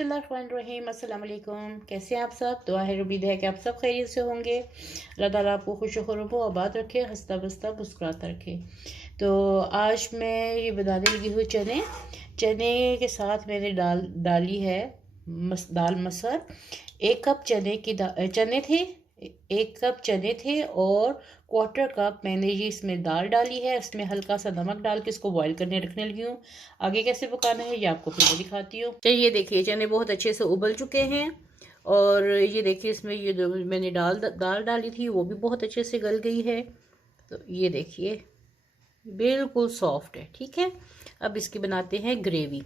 बिस्मिल्लाहिर्रहमानिर्रहीम। अस्सलाम वालेकुम। कैसे हैं आप सब? दुआ है, उम्मीद है कि आप सब खैरियत से होंगे। अल्लाह ताला आपको खुश खुरम आबाद रखे, हंसता बसता मुस्कुराता रखे। तो आज मैं ये बनाने लगी हूँ चने। चने के साथ मैंने डाली है दाल मसर। 1 कप चने थे। 1 कप चने थे और 1/4 कप मैंने ये इसमें दाल डाली है। इसमें हल्का सा नमक डाल के इसको बॉईल करने रखने लगी हूँ। आगे कैसे पकाना है ये आपको फिर मैं दिखाती हूँ। चलिए ये देखिए चने बहुत अच्छे से उबल चुके हैं और ये देखिए इसमें ये जो मैंने दाल डाली थी वो भी बहुत अच्छे से गल गई है। तो ये देखिए बिल्कुल सॉफ्ट है। ठीक है, अब इसकी बनाते हैं ग्रेवी।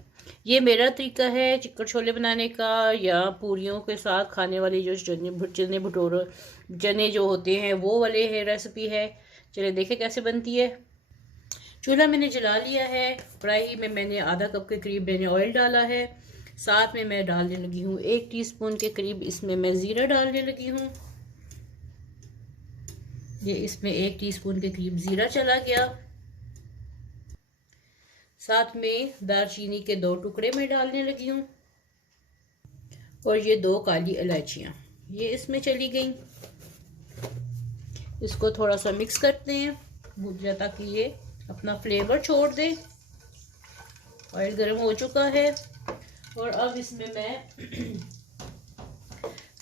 ये मेरा तरीका है चिकन छोले बनाने का, या पूरियों के साथ खाने वाली जो चने भटूरे चने जो होते हैं वो वाले है रेसिपी है। चलिए देखें कैसे बनती है। चूल्हा मैंने जला लिया है। कढ़ाई में मैंने आधा कप के करीब मैंने ऑयल डाला है। साथ में मैं डालने लगी हूँ 1 टीस्पून के करीब इसमें मैं ज़ीरा डालने लगी हूँ। ये इसमें 1 टीस्पून के करीब ज़ीरा चला गया। साथ में दालचीनी के 2 टुकड़े में डालने लगी हूँ और ये 2 काली इलायचियाँ ये इसमें चली गई। इसको थोड़ा सा मिक्स करते हैं भून जाए ताकि ये अपना फ्लेवर छोड़ दे। ऑयल गर्म हो चुका है और अब इसमें मैं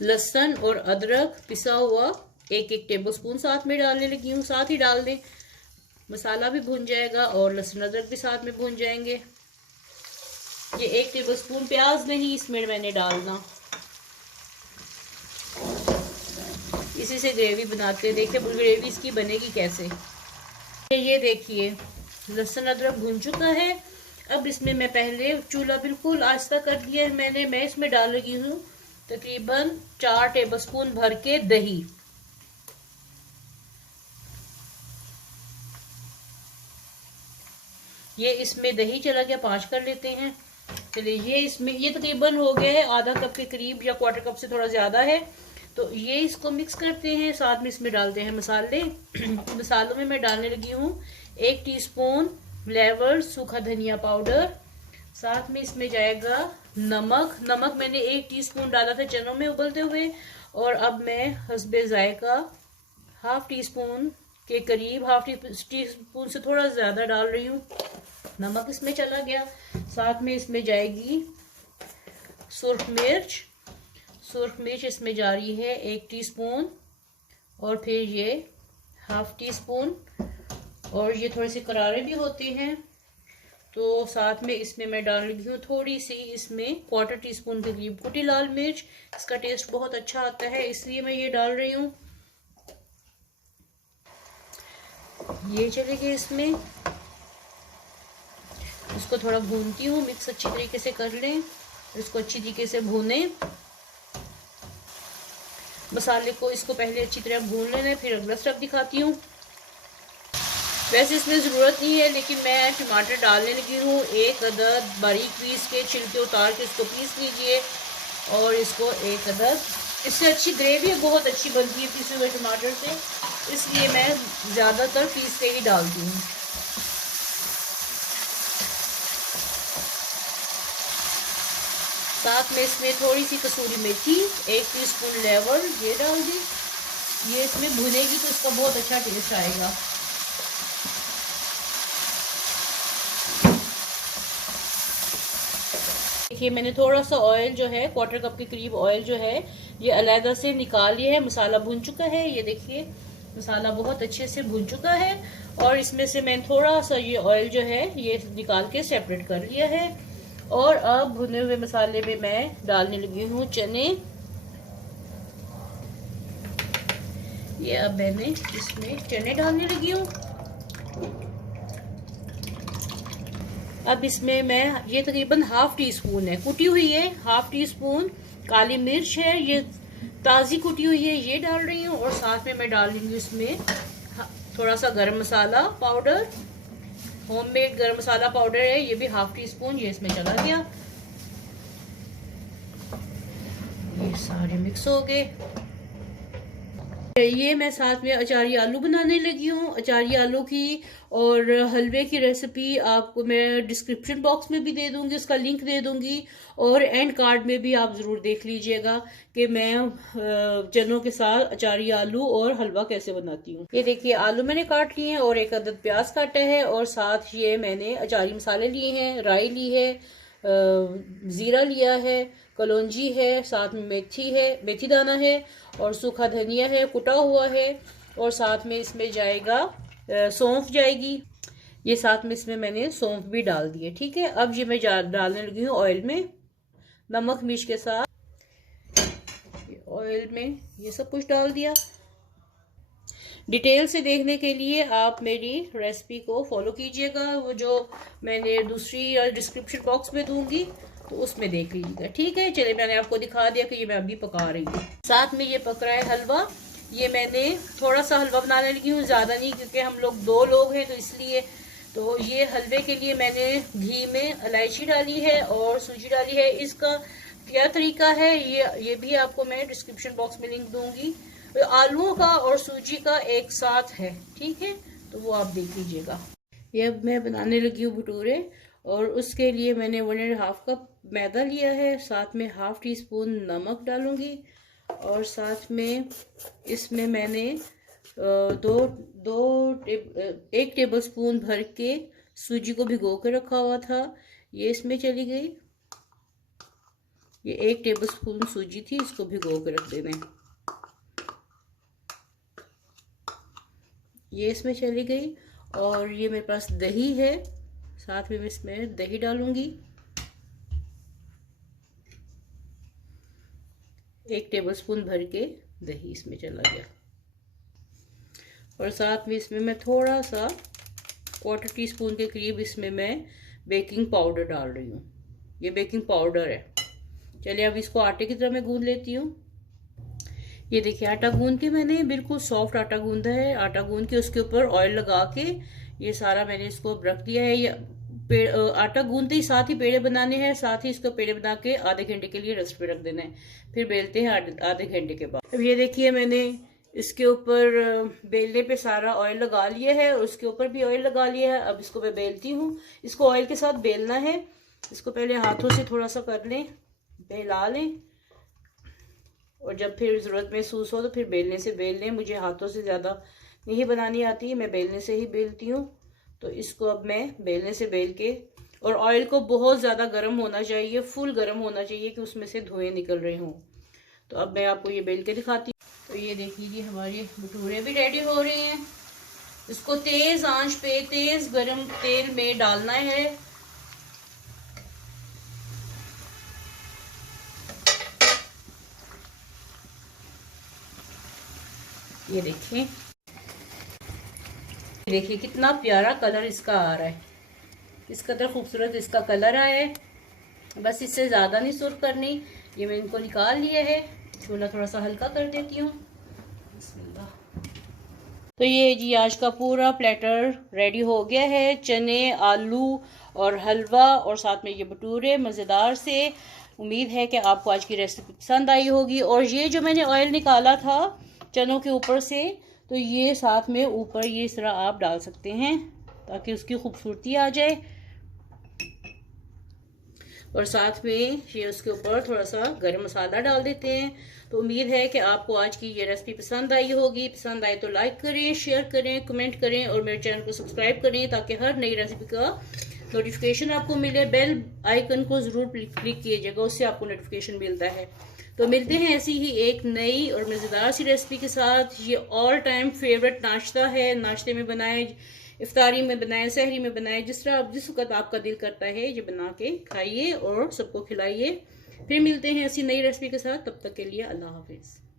लहसुन और अदरक पिसा हुआ 1-1 टेबलस्पून साथ में डालने लगी हूँ। साथ ही डाल दें, मसाला भी भून जाएगा और लहसुन अदरक भी साथ में भून जाएंगे। ये 1 टेबलस्पून प्याज नहीं इसमें मैंने डालना। इसी से ग्रेवी बनाते हैं। देखिए ग्रेवी इसकी बनेगी कैसे। ये देखिए लहसुन अदरक भून चुका है। अब इसमें मैं पहले चूल्हा बिल्कुल आस्ता कर दिया है मैं इसमें डाल लगी हूँ तकरीबन 4 टेबलस्पून भर के दही। ये इसमें दही चला गया 5 कर लेते हैं। चलिए ये इसमें ये तकरीबन हो गया है आधा कप के करीब या 1/4 कप से थोड़ा ज़्यादा है। तो ये इसको मिक्स करते हैं। साथ में इसमें डालते हैं मसाले। मसालों में मैं डालने लगी हूँ 1 टीस्पून फ्लेवर सूखा धनिया पाउडर। साथ में इसमें जाएगा नमक मैंने 1 टीस्पून डाला था चनों में उबलते हुए। और अब मैं हस्बे जायका 1/2 टीस्पून के करीब 1/2 टीस्पून से थोड़ा ज़्यादा डाल रही हूँ। नमक इसमें चला गया। साथ में इसमें जाएगी सुर्ख मिर्च इसमें जा रही है 1 टीस्पून और फिर ये 1/2 टीस्पून। और ये थोड़े से करारे भी होते हैं तो साथ में इसमें मैं डाल रही हूँ थोड़ी सी इसमें 1/4 टीस्पून के करीब कुटी लाल मिर्च। इसका टेस्ट बहुत अच्छा आता है इसलिए मैं ये डाल रही हूँ। ये चलेगी इसमें। इसको थोड़ा भूनती हूँ, मिक्स अच्छी तरीके से कर लें। इसको अच्छी तरीके से भूनें। मसाले को इसको पहले अच्छी तरह भून लेना, फिर अगला स्टेप दिखाती हूँ। वैसे इसमें ज़रूरत नहीं है लेकिन मैं टमाटर डालने लगी हूँ। 1 अदद बारीक पीस के छिलके उतार के इसको पीस लीजिए और इसको 1 अदद। इससे अच्छी ग्रेवी बहुत अच्छी बनती है पीसे हुए टमाटर से, इसलिए मैं ज़्यादातर पीस के ही डालती हूँ। साथ में इसमें थोड़ी सी कसूरी मेथी 1 टीस्पून लेवर ये डाल दी। ये इसमें भुनेगी तो इसका बहुत अच्छा टेस्ट आएगा। देखिए मैंने थोड़ा सा ऑयल जो है 1/4 कप के करीब ऑयल जो है ये अलहदा से निकाल लिया है। मसाला भुन चुका है। ये देखिए मसाला बहुत अच्छे से भुन चुका है और इसमें से मैंने थोड़ा सा ये ऑयल जो है ये निकाल के सेपरेट कर लिया है। और अब भुने हुए मसाले में मैं डालने लगी हूँ चने। ये अब मैंने इसमें चने डालने लगी हूँ। अब इसमें मैं ये तकरीबन 1/2 टीस्पून है कुटी हुई है, 1/2 टीस्पून काली मिर्च है ये ताज़ी कुटी हुई है ये डाल रही हूँ। और साथ में मैं डाल रही हूँ इसमें थोड़ा सा गरम मसाला पाउडर, होममेड गरम मसाला पाउडर है ये भी 1/2 टीस्पून ये इसमें चला गया। ये सारे मिक्स हो गए। ये मैं साथ में अचारी आलू बनाने लगी हूँ। अचारी आलू की और हलवे की रेसिपी आपको मैं डिस्क्रिप्शन बॉक्स में भी दे दूंगी, उसका लिंक दे दूंगी, और एंड कार्ड में भी आप ज़रूर देख लीजिएगा कि मैं चनों के साथ अचारी आलू और हलवा कैसे बनाती हूँ। ये देखिए आलू मैंने काट लिए हैं और एक अदद प्याज काटा है, और साथ ये मैंने अचारी मसाले लिए हैं, राई ली है, ज़ीरा लिया है, कलौंजी है, साथ में मेथी है, मेथी दाना है, और सूखा धनिया है कुटा हुआ है, और साथ में इसमें जाएगा सौंफ जाएगी। ये साथ में इसमें मैंने सौंफ भी डाल दिए। ठीक है, अब ये मैं डालने लगी हूँ ऑयल में, नमक मिर्च के साथ ऑयल में ये सब कुछ डाल दिया। डिटेल से देखने के लिए आप मेरी रेसिपी को फॉलो कीजिएगा, वो जो मैंने दूसरी डिस्क्रिप्शन बॉक्स में दूंगी तो उसमें देख लीजिएगा। ठीक है, चलिए मैंने आपको दिखा दिया कि ये मैं अभी पका रही हूँ। साथ में ये पक रहा है हलवा। ये मैंने थोड़ा सा हलवा बनाने लगी हूँ, ज़्यादा नहीं, क्योंकि हम लोग 2 लोग हैं तो इसलिए। तो ये हलवे के लिए मैंने घी में इलायची डाली है और सूजी डाली है। इसका क्या तरीका है ये भी आपको मैं डिस्क्रिप्शन बॉक्स में लिंक दूंगी। आलूओं का और सूजी का एक साथ है, ठीक है, तो वो आप देख लीजिएगा। ये अब मैं बनाने लगी हूँ भटूरे, और उसके लिए मैंने 1.5 कप मैदा लिया है, साथ में 1/2 टीस्पून नमक डालूंगी, और साथ में इसमें मैंने 1 टेबल स्पून भर के सूजी को भिगो के रखा हुआ था, ये इसमें चली गई। ये 1 टेबल स्पून सूजी थी, इसको भिगो के रख देना है, ये इसमें चली गई। और ये मेरे पास दही है, साथ में मैं इसमें दही डालूंगी, 1 टेबलस्पून भर के दही इसमें चला गया। और साथ में इसमें मैं थोड़ा सा 1/4 टीस्पून के करीब इसमें मैं बेकिंग पाउडर डाल रही हूँ। ये बेकिंग पाउडर है। चलिए अब इसको आटे की तरह मैं गूंद लेती हूँ। ये देखिए आटा गूंद के मैंने बिल्कुल सॉफ्ट आटा गूंदा है। आटा गूंद के उसके ऊपर ऑयल लगा के ये सारा मैंने इसको रख दिया है। ये आटा गूंदते ही साथ ही पेड़े बनाने हैं, साथ ही इसको पेड़े बना के आधे घंटे के लिए रेस्ट पे रख देना है, फिर बेलते हैं आधे घंटे के बाद। अब ये देखिए मैंने इसके ऊपर बेलने पे सारा ऑयल लगा लिया है, और उसके ऊपर भी ऑयल लगा लिया है। अब इसको मैं बेलती हूँ। इसको ऑयल के साथ बेलना है। इसको पहले हाथों से थोड़ा सा कर लें, बेला लें, और जब फिर ज़रूरत महसूस हो तो फिर बेलने से बेल लें। मुझे हाथों से ज़्यादा नहीं बनानी आती है, मैं बेलने से ही बेलती हूँ। तो इसको अब मैं बेलने से बेल के, और ऑयल को बहुत ज़्यादा गर्म होना चाहिए, फुल गर्म होना चाहिए कि उसमें से धुएँ निकल रहे हों। तो अब मैं आपको ये बेल के दिखाती हूँ। तो ये देख लीजिए हमारे भटूरे भी रेडी हो रहे हैं। इसको तेज़ आंच पे तेज़ गर्म तेल में डालना है। ये देखिए कितना प्यारा कलर इसका आ रहा है, इस कदर खूबसूरत इसका कलर आया है। बस इससे ज़्यादा नहीं सुर्ख करनी। ये मैं इनको निकाल लिया है, चूल्हा थोड़ा सा हल्का कर देती हूँ। तो ये जी आज का पूरा प्लेटर रेडी हो गया है। चने, आलू और हलवा, और साथ में ये भटूरे मज़ेदार से। उम्मीद है कि आपको आज की रेसिपी पसंद आई होगी। और ये जो मैंने ऑयल निकाला था चनों के ऊपर से, तो ये साथ में ऊपर ये इस तरह आप डाल सकते हैं ताकि उसकी खूबसूरती आ जाए। और साथ में ये उसके ऊपर थोड़ा सा गरम मसाला डाल देते हैं। तो उम्मीद है कि आपको आज की ये रेसिपी पसंद आई होगी। पसंद आए तो लाइक करें, शेयर करें, कमेंट करें, और मेरे चैनल को सब्सक्राइब करें ताकि हर नई रेसिपी का नोटिफिकेशन आपको मिले। बेल आइकन को ज़रूर क्लिक कीजिएगा, उससे आपको नोटिफिकेशन मिलता है। तो मिलते हैं ऐसी ही एक नई और मज़ेदार सी रेसिपी के साथ। ये ऑल टाइम फेवरेट नाश्ता है। नाश्ते में बनाए, इफ्तारी में बनाए, सहरी में बनाए, जिस वक्त आपका दिल करता है ये बना के खाइए और सबको खिलाइए। फिर मिलते हैं ऐसी नई रेसिपी के साथ। तब तक के लिए अल्लाह हाफिज़।